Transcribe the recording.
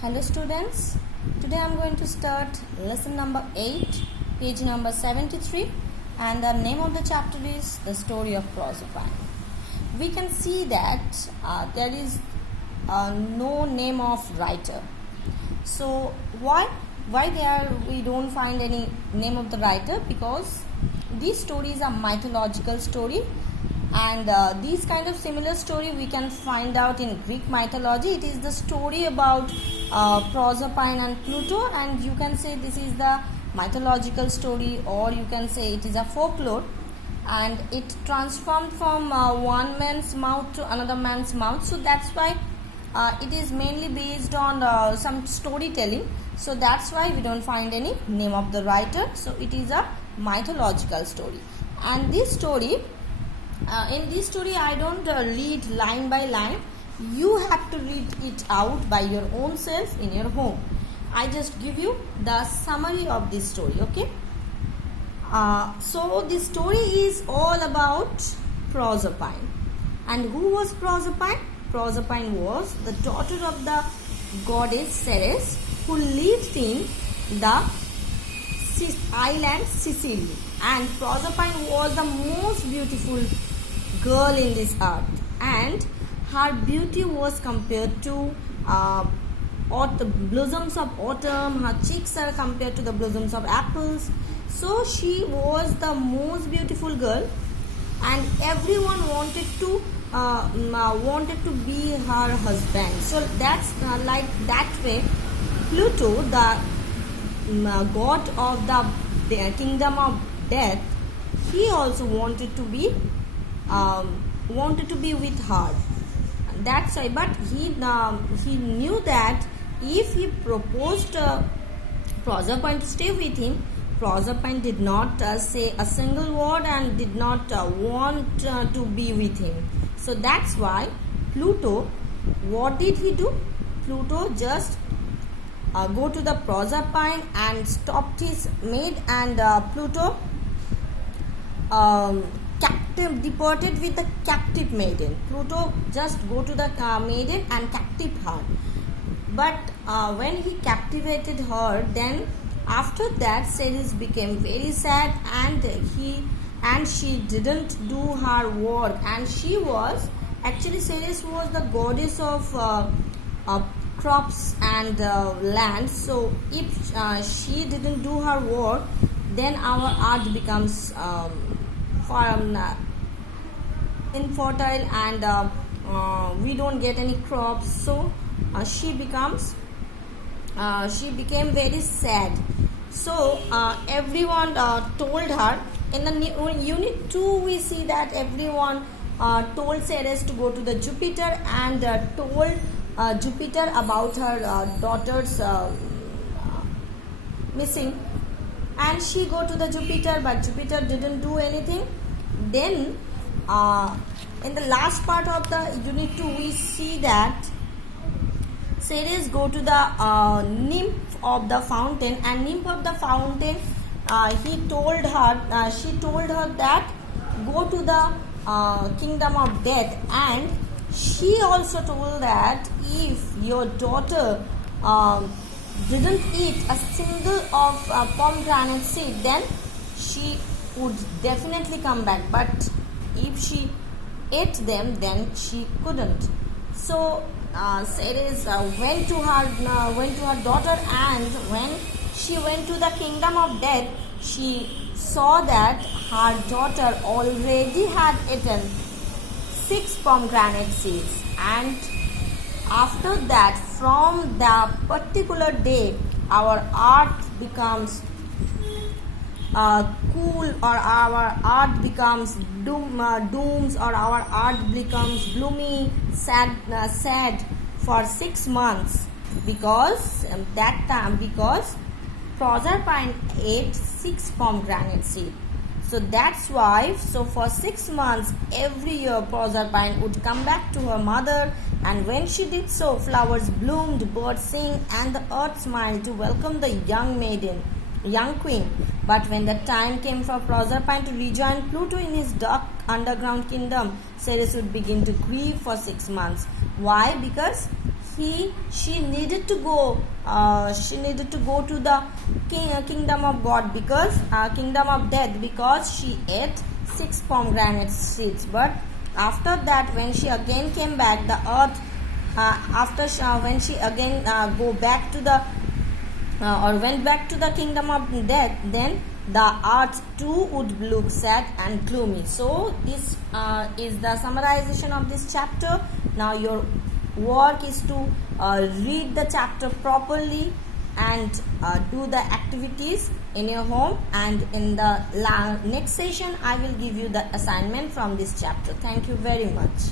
Hello students, today I am going to start lesson number 8, page number 73, and the name of the chapter is The Story of Proserpine. We can see that there is no name of writer. So why there we don't find any name of the writer? Because these stories are mythological story, and these kind of similar story we can find out in Greek mythology. It is the story about Proserpine and Pluto, and you can say this is the mythological story, or you can say it is a folklore, and it transformed from one man's mouth to another man's mouth. So that's why it is mainly based on some storytelling. So that's why we don't find any name of the writer. So it is a mythological story, and this story in this story I don't read line by line. You have to read it out by your own self in your home. I just give you the summary of this story, okay? So this story is all about Proserpine. And who was Proserpine? Proserpine was the daughter of the goddess Ceres, who lived in the island Sicily. And Proserpine was the most beautiful girl in this earth, and her beauty was compared to the blossoms of autumn. Her cheeks are compared to the blossoms of apples. So she was the most beautiful girl, and everyone wanted to be her husband. So that's like that way Pluto, the god of the kingdom of death, he also wanted to be with her. That's why, but he knew that if he proposed Proserpine to stay with him, Proserpine did not say a single word and did not want to be with him. So that's why Pluto, what did he do? Pluto just go to the Proserpine and stopped his maid, and Pluto deported with the captive maiden. Pluto just go to the maiden and captive her. But when he captivated her, then after that Ceres became very sad, and she didn't do her work. And Ceres was the goddess of crops and land. So if she didn't do her work, then our earth becomes infertile, and we don't get any crops. So she became very sad. So everyone told her. In the unit 2 we see that everyone told Ceres to go to the Jupiter, and told Jupiter about her daughter's missing. And she go to the Jupiter, but Jupiter didn't do anything. Then in the last part of the unit 2 we see that Ceres go to the nymph of the fountain, and nymph of the fountain she told her that go to the kingdom of death. And she also told that if your daughter didn't eat a single of pomegranate seed, then she would definitely come back. But if she ate them, then she couldn't. So Ceres went to her daughter, and when she went to the kingdom of death, she saw that her daughter already had eaten 6 pomegranate seeds. And after that, from the particular day, our earth becomes cool, or our earth becomes dooms, or our earth becomes gloomy, sad for 6 months, because because Proserpine ate 6 pomegranate seeds. So that's why, so for 6 months every year Proserpine would come back to her mother, and when she did so, flowers bloomed, birds sang, and the earth smiled to welcome the young queen. But when the time came for Proserpine to rejoin Pluto in his dark underground kingdom, Ceres would begin to grieve for 6 months. Why? Because she needed to go to the kingdom of God, because kingdom of death, because she ate 6 pomegranate seeds. But after that, when she again came back, the earth when she again go back to the or went back to the kingdom of death, then the earth too would look sad and gloomy. So this is the summarization of this chapter. Now your work is to read the chapter properly and do the activities in your home, and in the next session I will give you the assignment from this chapter. Thank you very much.